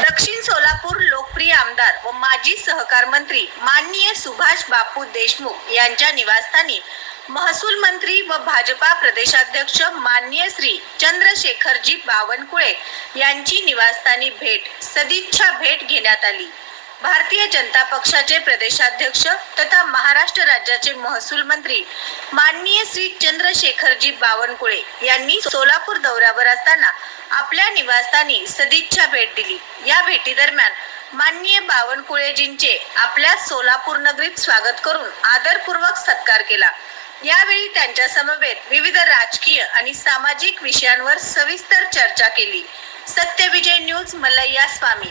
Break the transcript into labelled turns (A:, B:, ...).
A: दक्षिण सोलापूर लोकप्रिय आमदार व माजी सहकार मंत्री माननीय सुभाष बापू देशमुख यांच्या निवासस्थानी महसूल मंत्री व भाजपा प्रदेशाध्यक्ष माननीय श्री चंद्रशेखरजी बावनकुळे यांची निवासस्थानी भेट सदिच्छा भेट घेण्यात आली. भारतीय जनता पक्षाचे प्रदेशाध्यक्ष तथा महाराष्ट्र राज्याचे महसूल मंत्री माननीय श्री चंद्रशेखरजी बावनकुळे यांनी सोलापूर दौऱ्यावर असताना आपल्या निवासस्थानी सदिच्छा भेट दिली. या भेटी दरम्यान माननीय बावनकुळेजींचे आपल्या सोलापूर नगरीत स्वागत करून आदरपूर्वक सत्कार केला. यावेळी त्यांच्या समवेत विविध राजकीय आणि सामाजिक विषयांवर सविस्तर चर्चा केली. Satyavijay news Mallayya Swami